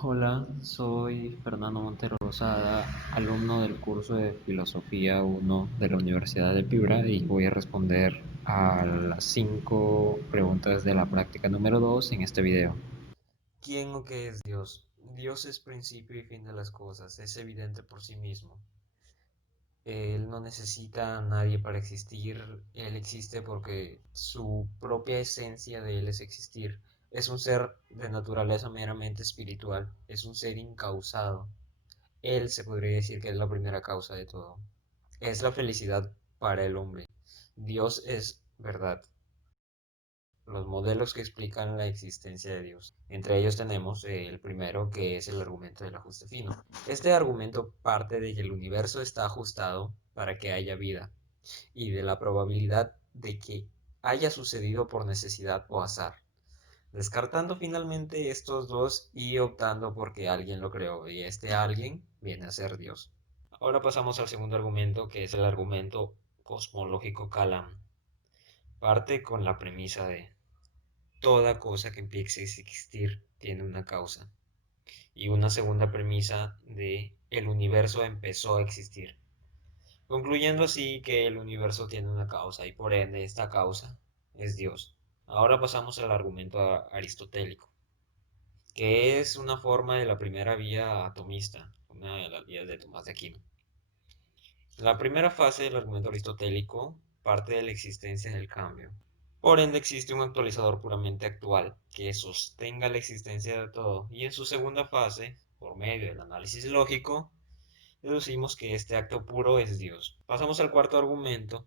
Hola, soy Fernando Montero Rosada, alumno del curso de Filosofía 1 de la Universidad de Piura y voy a responder a las 5 preguntas de la práctica número 2 en este video. ¿Quién o qué es Dios? Dios es principio y fin de las cosas, es evidente por sí mismo. Él no necesita a nadie para existir, él existe porque su propia esencia de él es existir. Es un ser de naturaleza meramente espiritual, es un ser incausado. Él se podría decir que es la primera causa de todo. Es la felicidad para el hombre. Dios es verdad. Los modelos que explican la existencia de Dios. Entre ellos tenemos el primero, que es el argumento del ajuste fino. Este argumento parte de que el universo está ajustado para que haya vida y de la probabilidad de que haya sucedido por necesidad o azar, descartando finalmente estos dos y optando porque alguien lo creó y este alguien viene a ser Dios. Ahora pasamos al segundo argumento, que es el argumento cosmológico Kalam. Parte con la premisa de toda cosa que empiece a existir tiene una causa, y una segunda premisa de el universo empezó a existir, concluyendo así que el universo tiene una causa y por ende esta causa es Dios. Ahora pasamos al argumento aristotélico, que es una forma de la primera vía atomista, una de las vías de Tomás de Aquino. La primera fase del argumento aristotélico parte de la existencia del cambio. Por ende existe un actualizador puramente actual que sostenga la existencia de todo, y en su segunda fase, por medio del análisis lógico, deducimos que este acto puro es Dios. Pasamos al cuarto argumento,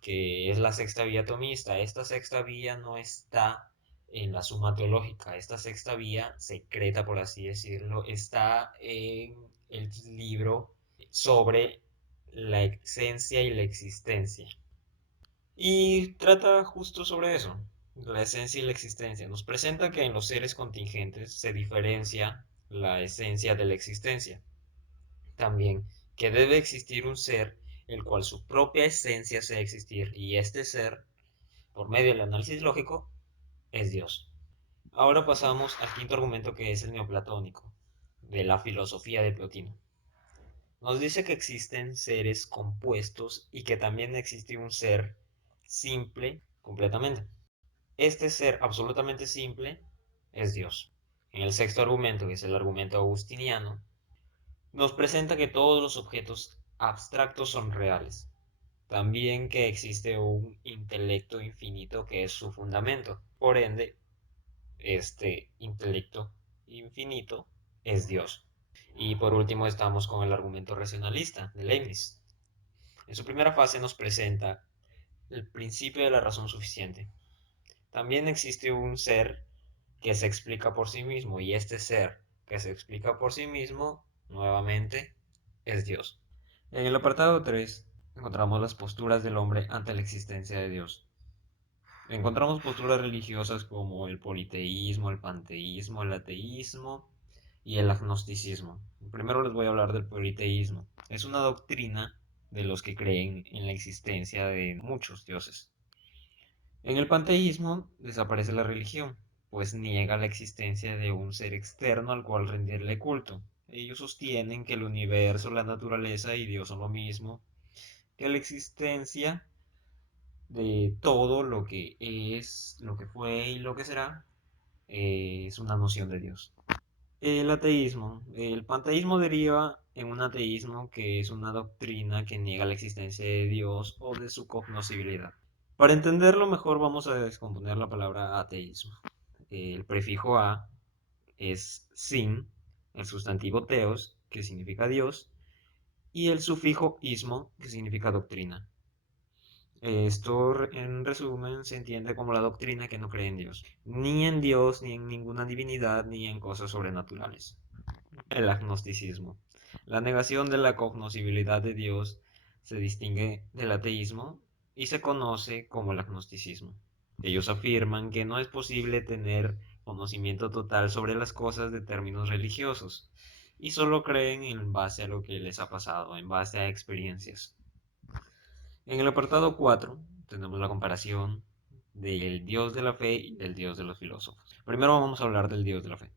que es la sexta vía atomista. Esta sexta vía no está en la suma teológica, esta sexta vía secreta, por así decirlo, está en el libro sobre la esencia y la existencia. Y trata justo sobre eso, la esencia y la existencia. Nos presenta que en los seres contingentes se diferencia la esencia de la existencia. También que debe existir un ser el cual su propia esencia sea existir, y este ser, por medio del análisis lógico, es Dios. Ahora pasamos al quinto argumento, que es el neoplatónico, de la filosofía de Plotino. Nos dice que existen seres compuestos y que también existe un ser simple completamente. Este ser absolutamente simple es Dios. En el sexto argumento, que es el argumento agustiniano, nos presenta que todos los objetos abstractos son reales. También que existe un intelecto infinito que es su fundamento. Por ende, este intelecto infinito es Dios. Y por último estamos con el argumento racionalista de Leibniz. En su primera fase nos presenta el principio de la razón suficiente. También existe un ser que se explica por sí mismo, y este ser que se explica por sí mismo, nuevamente, es Dios. En el apartado 3 encontramos las posturas del hombre ante la existencia de Dios. Encontramos posturas religiosas como el politeísmo, el panteísmo, el ateísmo y el agnosticismo. Primero les voy a hablar del politeísmo. Es una doctrina de los que creen en la existencia de muchos dioses. En el panteísmo desaparece la religión, pues niega la existencia de un ser externo al cual rendirle culto. Ellos sostienen que el universo, la naturaleza y Dios son lo mismo, que la existencia de todo lo que es, lo que fue y lo que será, es una noción de Dios. El panteísmo deriva en un ateísmo que es una doctrina que niega la existencia de Dios o de su cognoscibilidad. Para entenderlo mejor vamos a descomponer la palabra ateísmo. El prefijo a es sin, el sustantivo teos, que significa Dios, y el sufijo ismo, que significa doctrina. Esto, en resumen, se entiende como la doctrina que no cree en Dios, ni en Dios, ni en ninguna divinidad, ni en cosas sobrenaturales. El agnosticismo. La negación de la cognoscibilidad de Dios se distingue del ateísmo y se conoce como el agnosticismo. Ellos afirman que no es posible tener conocimiento total sobre las cosas de términos religiosos y solo creen en base a lo que les ha pasado, en base a experiencias. En el apartado 4 tenemos la comparación del Dios de la fe y del Dios de los filósofos. Primero vamos a hablar del Dios de la fe.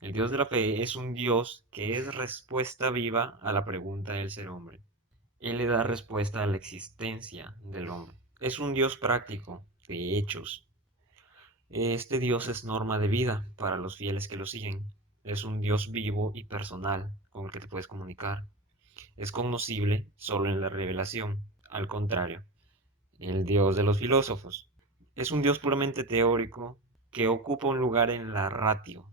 El Dios de la fe es un Dios que es respuesta viva a la pregunta del ser hombre. Él le da respuesta a la existencia del hombre. Es un Dios práctico, de hechos. Este Dios es norma de vida para los fieles que lo siguen. Es un Dios vivo y personal con el que te puedes comunicar. Es conocible solo en la revelación. Al contrario, el Dios de los filósofos es un Dios puramente teórico que ocupa un lugar en la ratio,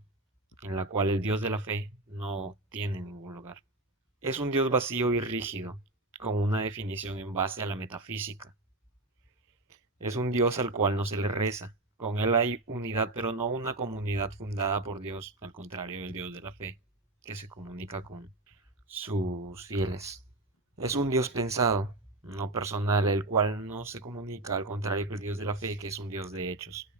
en la cual el Dios de la fe no tiene ningún lugar. Es un Dios vacío y rígido, con una definición en base a la metafísica. Es un Dios al cual no se le reza. Con él hay unidad, pero no una comunidad fundada por Dios, al contrario del Dios de la fe, que se comunica con sus fieles. Es un Dios pensado, no personal, el cual no se comunica, al contrario que el Dios de la fe, que es un Dios de hechos.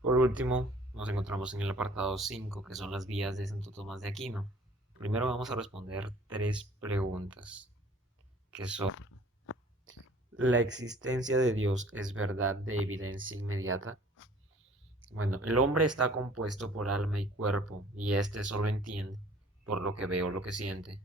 Por último, nos encontramos en el apartado 5, que son las vías de Santo Tomás de Aquino. Primero vamos a responder 3 preguntas, que son: ¿la existencia de Dios es verdad de evidencia inmediata? Bueno, el hombre está compuesto por alma y cuerpo, y éste solo entiende por lo que ve o lo que siente.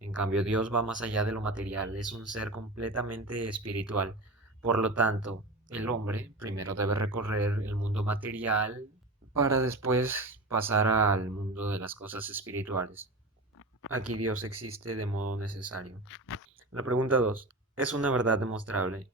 En cambio, Dios va más allá de lo material, es un ser completamente espiritual. Por lo tanto, el hombre primero debe recorrer el mundo material para después pasar al mundo de las cosas espirituales. Aquí Dios existe de modo necesario. La pregunta 2. ¿Es una verdad demostrable?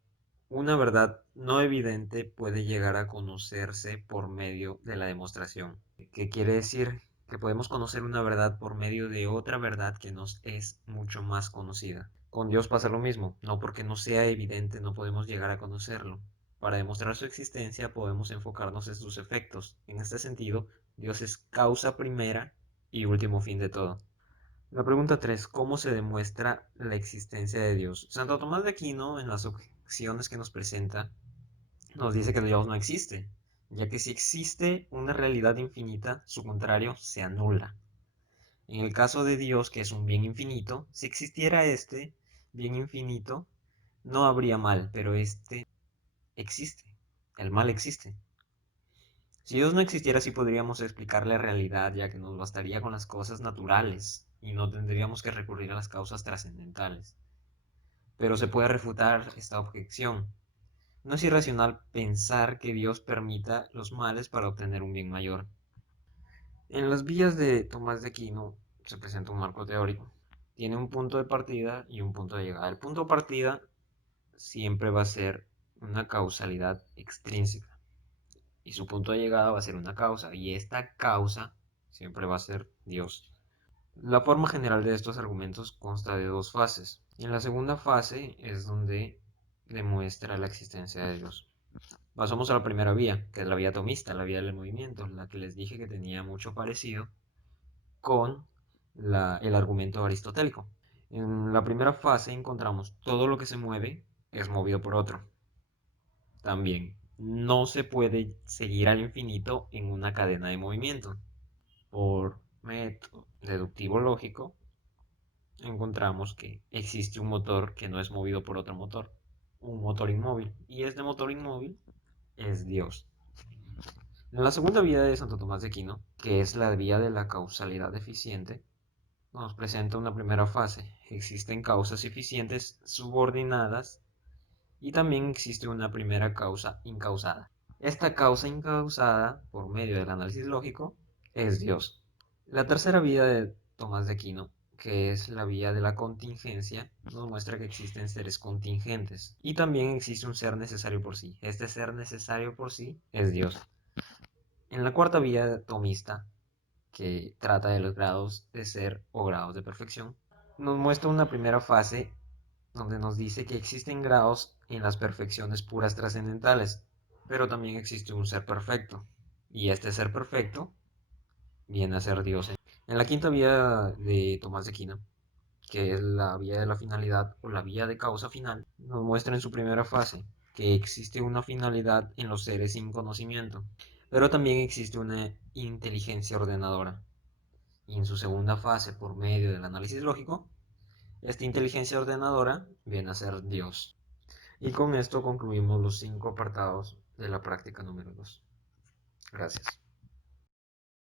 Una verdad no evidente puede llegar a conocerse por medio de la demostración. ¿Qué quiere decir? Que podemos conocer una verdad por medio de otra verdad que nos es mucho más conocida. Con Dios pasa lo mismo, no porque no sea evidente no podemos llegar a conocerlo. Para demostrar su existencia podemos enfocarnos en sus efectos. En este sentido, Dios es causa primera y último fin de todo. La pregunta 3. ¿Cómo se demuestra la existencia de Dios? Santo Tomás de Aquino, en las objeciones que nos presenta, nos dice que Dios no existe, ya que si existe una realidad infinita, su contrario se anula. En el caso de Dios, que es un bien infinito, si existiera este bien infinito, no habría mal, pero este existe. El mal existe. Si Dios no existiera, sí podríamos explicar la realidad, ya que nos bastaría con las cosas naturales y no tendríamos que recurrir a las causas trascendentales. Pero se puede refutar esta objeción. No es irracional pensar que Dios permita los males para obtener un bien mayor. En las vías de Tomás de Aquino se presenta un marco teórico. Tiene un punto de partida y un punto de llegada. El punto de partida siempre va a ser una causalidad extrínseca y su punto de llegada va a ser una causa, y esta causa siempre va a ser Dios. La forma general de estos argumentos consta de 2 fases. En la segunda fase es donde demuestra la existencia de Dios. Pasamos a la primera vía, que es la vía tomista, la vía del movimiento, la que les dije que tenía mucho parecido con el argumento aristotélico. En la primera fase encontramos todo lo que se mueve es movido por otro. También no se puede seguir al infinito en una cadena de movimiento. Por método deductivo lógico, encontramos que existe un motor que no es movido por otro motor, un motor inmóvil, y este motor inmóvil es Dios. En la segunda vía de Santo Tomás de Aquino, que es la vía de la causalidad eficiente, nos presenta una primera fase. Existen causas eficientes subordinadas y también existe una primera causa incausada. Esta causa incausada, por medio del análisis lógico, es Dios. La tercera vía de Tomás de Aquino, que es la vía de la contingencia, nos muestra que existen seres contingentes y también existe un ser necesario por sí. Este ser necesario por sí es Dios. En la cuarta vía tomista, que trata de los grados de ser o grados de perfección, nos muestra una primera fase donde nos dice que existen grados en las perfecciones puras trascendentales, pero también existe un ser perfecto, y este ser perfecto viene a ser Dios. En la quinta vía de Tomás de Aquino, que es la vía de la finalidad o la vía de causa final, nos muestra en su primera fase que existe una finalidad en los seres sin conocimiento, pero también existe una inteligencia ordenadora. Y en su segunda fase, por medio del análisis lógico, esta inteligencia ordenadora viene a ser Dios. Y con esto concluimos los 5 apartados de la práctica número 2. Gracias.